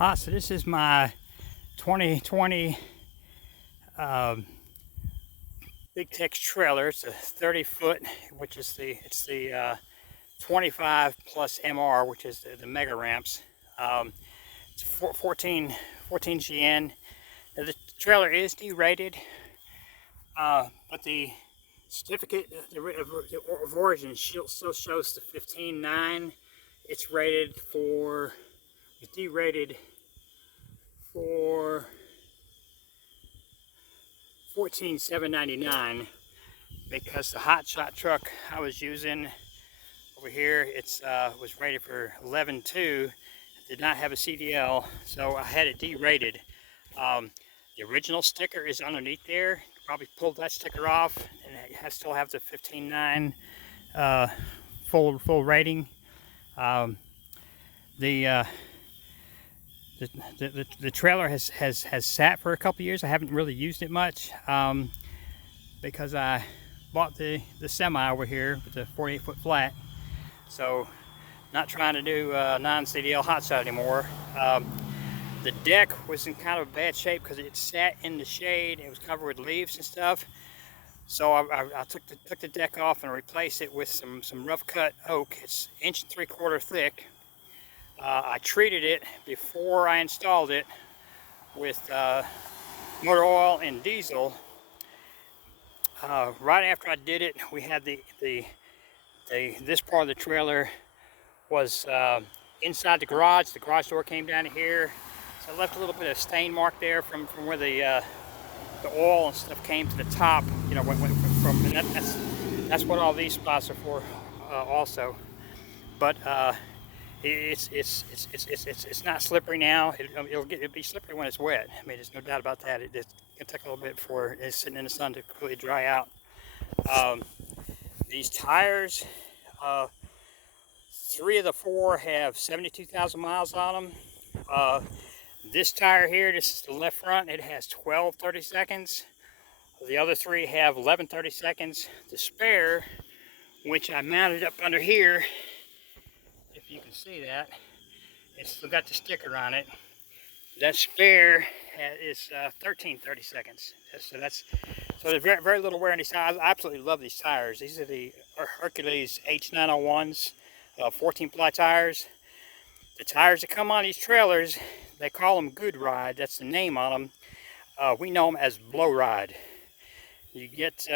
So this is my 2020 Big Tex trailer. It's a 30-foot, which is the 25 plus MR, which is the mega ramps. It's 14 GN. Now, the trailer is derated, but the certificate of origin still shows the 15.9. It's rated for, it's derated for 14,799 because the hotshot truck I was using over here, was rated for 11.2, did not have a CDL, so I had it derated. The original sticker is underneath there. You probably pulled that sticker off, and it still have the 15.9 full rating. The trailer has sat for a couple years. I haven't really used it much because I bought the semi over here with the 48-foot flat. So not trying to do non-CDL hotshot anymore. The deck was in kind of bad shape because it sat in the shade. It was covered with leaves and stuff. So I took the deck off and replaced it with some rough cut oak. It's 1 3/4 inch thick. I treated it before I installed it with motor oil and diesel. Right after I did it, we had this part of the trailer was inside the garage. The garage door came down to here, so I left a little bit of stain mark there from where the oil and stuff came to the top. You know, from and that's what all these spots are for, also. But it's not slippery now. It'll be slippery when it's wet. I mean, there's no doubt about that. It's gonna take a little bit before it's sitting in the sun to completely dry out. These tires, 3 of the 4 have 72,000 miles on them. This tire here, this is the left front, it has 12 30-seconds. The other 3 have 11 30-seconds. The spare, which I mounted up under here, if you can see that, it's still got the sticker on it. That spare is 13 30-seconds. So there's very little wear on these tires. I absolutely love these tires. These are the Hercules H901s, 14-ply tires. The tires that come on these trailers, they call them Good Ride. That's the name on them. We know them as Blow Ride. You get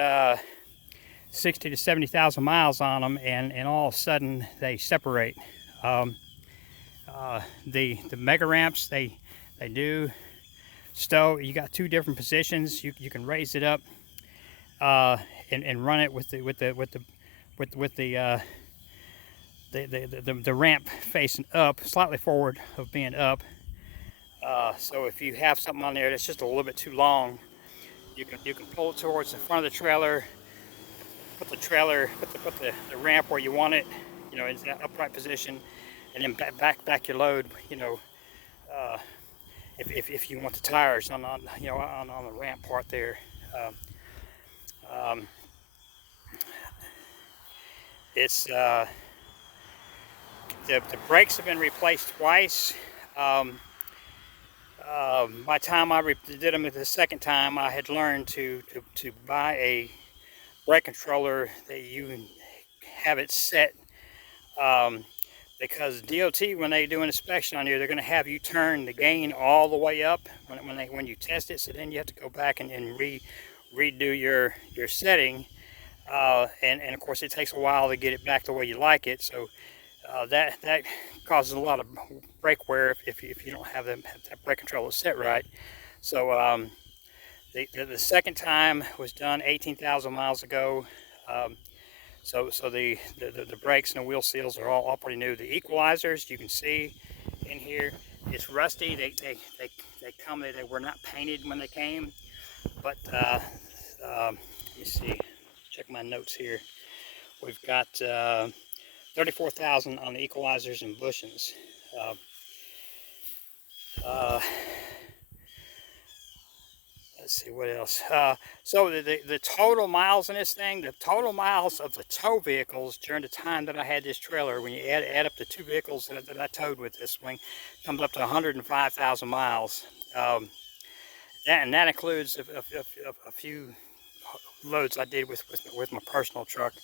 60 to 70,000 miles on them, and all of a sudden they separate. The mega ramps, they do stow. You got 2 different positions. You can raise it up and run it with the ramp facing up, slightly forward of being up. So if you have something on there that's just a little bit too long, you can pull it towards the front of the trailer, put the ramp where you want it, you know, in that upright position, and then back your load, you know, if you want the tires on the ramp part there. It's the brakes have been replaced twice. By the time I did them the second time, I had learned to buy a brake controller that you have it set, because DOT, when they do an inspection on here, they're going to have you turn the gain all the way up when you test it. So then you have to go back and redo your setting, and of course it takes a while to get it back the way you like it. So that causes a lot of brake wear if you don't have that brake controller set right. So the second time was done 18,000 miles ago. So the brakes and the wheel seals are all pretty new. The Equalizers, you can see in here, it's rusty. They were not painted when they came, but you see, check my notes here. We've got 34,000 on the Equalizers and bushings. let's see what else. So the total miles in this thing, the total miles of the tow vehicles during the time that I had this trailer, when you add up the 2 vehicles that I towed with this thing, comes up to 105,000 miles. That includes a few loads I did with my personal truck.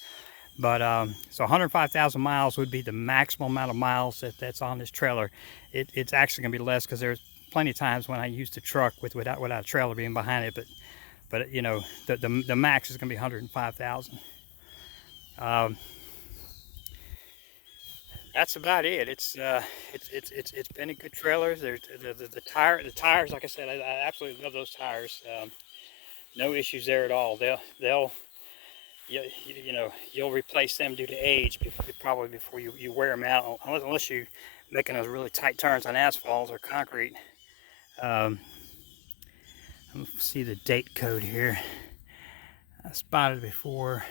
But so 105,000 miles would be the maximum amount of miles that's on this trailer. It's actually going to be less because there's plenty of times when I used the truck without a trailer being behind it. But you know, the max is going to be 105,000. That's about it. It's been a good trailer. There's the tires. Like I said, I absolutely love those tires. No issues there at all. They'll you know, you'll replace them due to age probably before you wear them out, unless you're making those really tight turns on asphalt or concrete. Let's see the date code here. I spotted it before.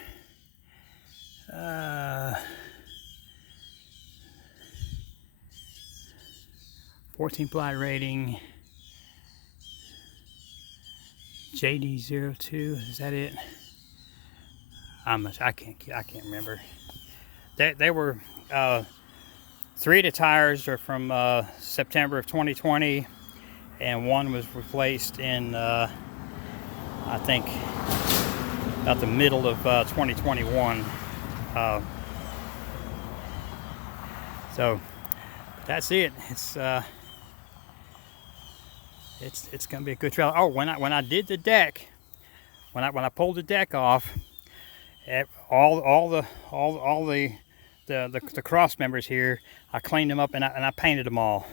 14 ply rating. JD02, is that it? I can't remember. They were 3 of the tires are from September of 2020, and 1 was replaced in I think about the middle of 2021. So that's it. It's gonna be a good trailer. Oh, when I did the deck, when I pulled the deck off, all the cross members here, I cleaned them up and I painted them all.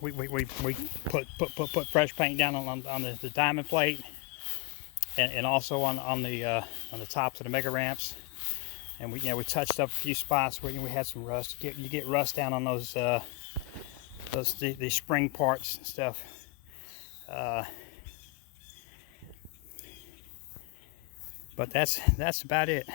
We put fresh paint down on the diamond plate, and also on the tops of the mega ramps, and we touched up a few spots where we had some rust. You get rust down on those the spring parts and stuff. But that's about it.